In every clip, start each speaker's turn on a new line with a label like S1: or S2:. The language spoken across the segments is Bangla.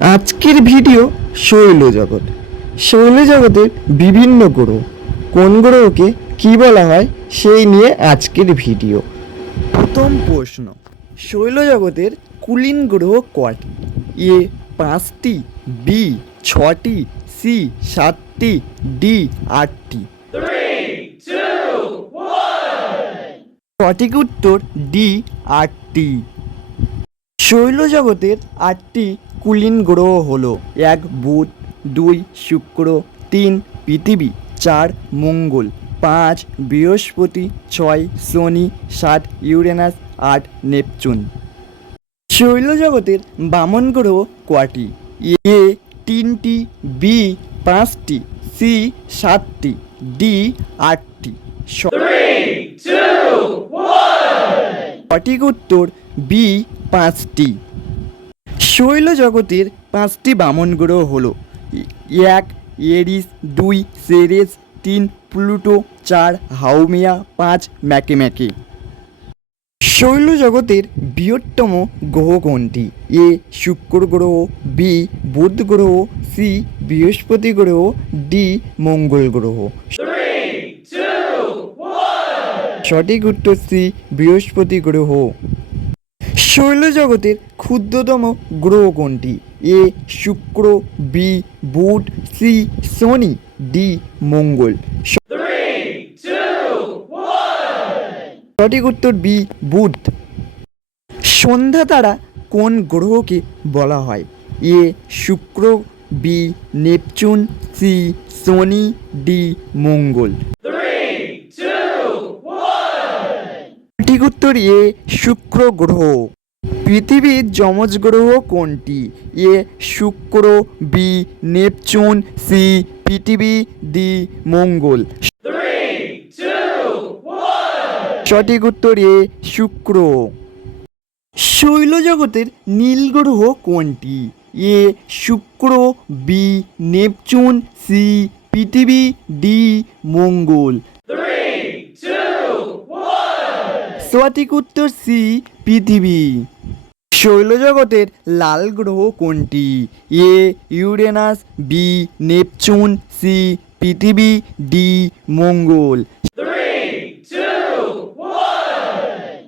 S1: আজকের ভিডিও শৈলজগৎ। শৈলজগতের বিভিন্ন গ্রহ। কোন গ্রহকে কি বলা হয় সেই নিয়ে আজকের ভিডিও। প্রথম প্রশ্ন, শৈলজগতের কুলিন গ্রহ কয়টি এ পাঁচটি, বি ছটি, সি সাতটি, ডি আটটি। সঠিক উত্তর ডি আটটি। শৈলজগতের আটটি কুলিন গ্রহ হলো এক বুধ দুই শুক্র তিন পৃথিবী চার মঙ্গল পাঁচ বৃহস্পতি ছয় শনি সাত ইউরেনাস আট নেপচুন। শৈলজগতের বামন গ্রহ কয়টি এ তিনটি বি পাঁচটি সি সাতটি ডি আটটি। সঠিক উত্তর বি পাঁচটি। শৈল জগতের পাঁচটি বামন গ্রহ হল এক এরিস দুই সেরেস তিন প্লুটো চার হাউমিয়া পাঁচ ম্যাকে ম্যাকে শৈল জগতের বৃহত্তম গ্রহ কোনটি? এ শুক্র গ্রহ বি বুধ গ্রহ সি বৃহস্পতি গ্রহ ডি মঙ্গল গ্রহ। সঠিক উত্তর সি বৃহস্পতি গ্রহ। শৈলজগতের ক্ষুদ্রতম গ্রহ কোনটি? এ, শুক্র, বি, বুধ, সি, শনি, ডি, মঙ্গল। সঠিক উত্তর বি, বুধ। সন্ধ্যা তারা কোন গ্রহকে বলা হয়? এ, শুক্র, বি, নেপচুন, সি, শনি, ডি, মঙ্গল। সঠিক উত্তর এ, শুক্র গ্রহ। পৃথিবীর যমজ গ্রহ কোনটি? এ, শুক্র, বি, নেপচুন, সি, পৃথিবী, ডি, মঙ্গল। সঠিক উত্তর এ, শুক্র। শৈলজগতের নীল গ্রহ কোনটি? এ, শুক্র, বি, নেপচুন, সি, পৃথিবী, ডি, মঙ্গল। সঠিক উত্তর সি, পৃথিবী। শৈলজগতের লাল গ্রহ কোনটি? A, Uranus, B, Neptune, C, পৃথিবী, ডি, মঙ্গল।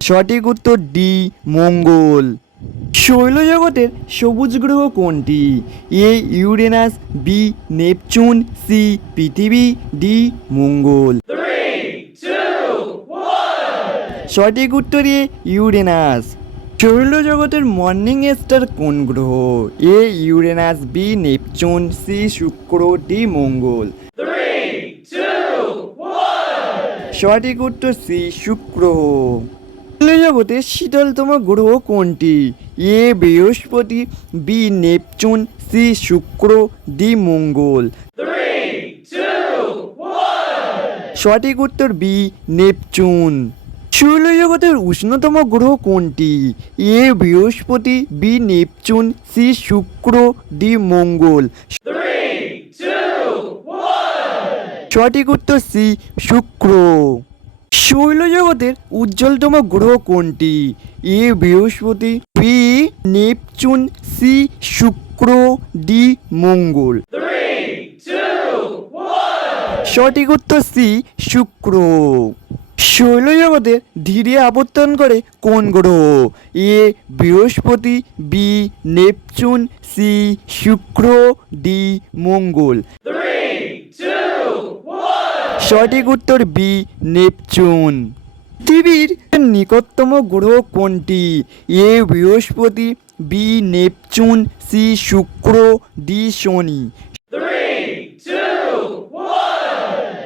S1: সঠিক উত্তর ডি, মঙ্গল। শৈলজগতের সবুজ গ্রহ কোনটি? A, Uranus, B, Neptune, C, পৃথিবী, ডি, মঙ্গল। সঠিক উত্তর এ, ইউরেনাস। সৌরজগতের মর্নিং স্টার কোন গ্রহ? A Uranus B Neptune C শুক্র ডি মঙ্গল। সঠিক উত্তর সি শুক্র। সৌরজগতের শীতলতম গ্রহ কোনটি? এ বৃহস্পতি বি নেপচুন সি শুক্র ডি মঙ্গল। সঠিক উত্তর বি নেপচুন। সৌরজগতের উষ্ণতম গ্রহ কোনটি? এ বৃহস্পতি, বি নেপচুন, সি শুক্র, ডি মঙ্গল। সঠিক উত্তর সি শুক্র। শৈলজগতের উজ্জ্বলতম গ্রহ কোনটি? এ বৃহস্পতি, বি নেপচুন, সি শুক্র, ডি মঙ্গল। সঠিক উত্তর সি শুক্র। শৈলজগতের ধীরে আবর্তন করে কোন গ্রহ? এ, বৃহস্পতি, বি, নেপচুন, সি, শুক্র, ডি, মঙ্গল। সঠিক উত্তর বি, নেপচুন। পৃথিবীর নিকটতম গ্রহ কোনটি? এ, বৃহস্পতি, বি, নেপচুন, সি, শুক্র, ডি, শনি।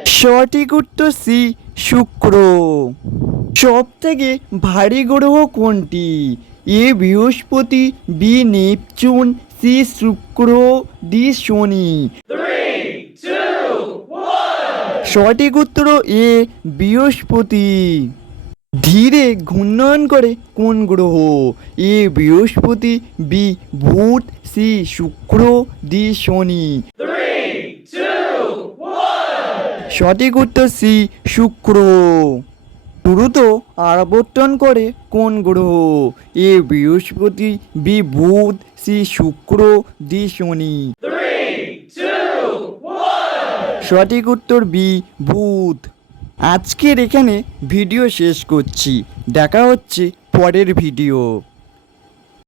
S1: সঠিক উত্তর সি শুক্র। সব থেকে ভারী গ্রহ কোনটি? এ বৃহস্পতি, বি নেপচুন, সি শুক্র, ডি শনি। সঠিক উত্তর এ বৃহস্পতি। ধীরে ঘূর্ণয়ন করে কোন গ্রহ? এ বৃহস্পতি, বি বুধ, সি শুক্র, ডি শনি। সঠিক উত্তর সি, শুক্র। দ্রুত আবর্তন করে কোন গ্রহ? এ, বৃহস্পতি, বি, বুধ, সি, শুক্র, ডি, শনি। সঠিক উত্তর বি ভূত আজকের এখানে ভিডিও শেষ করছি। দেখা হচ্ছে পরের ভিডিও।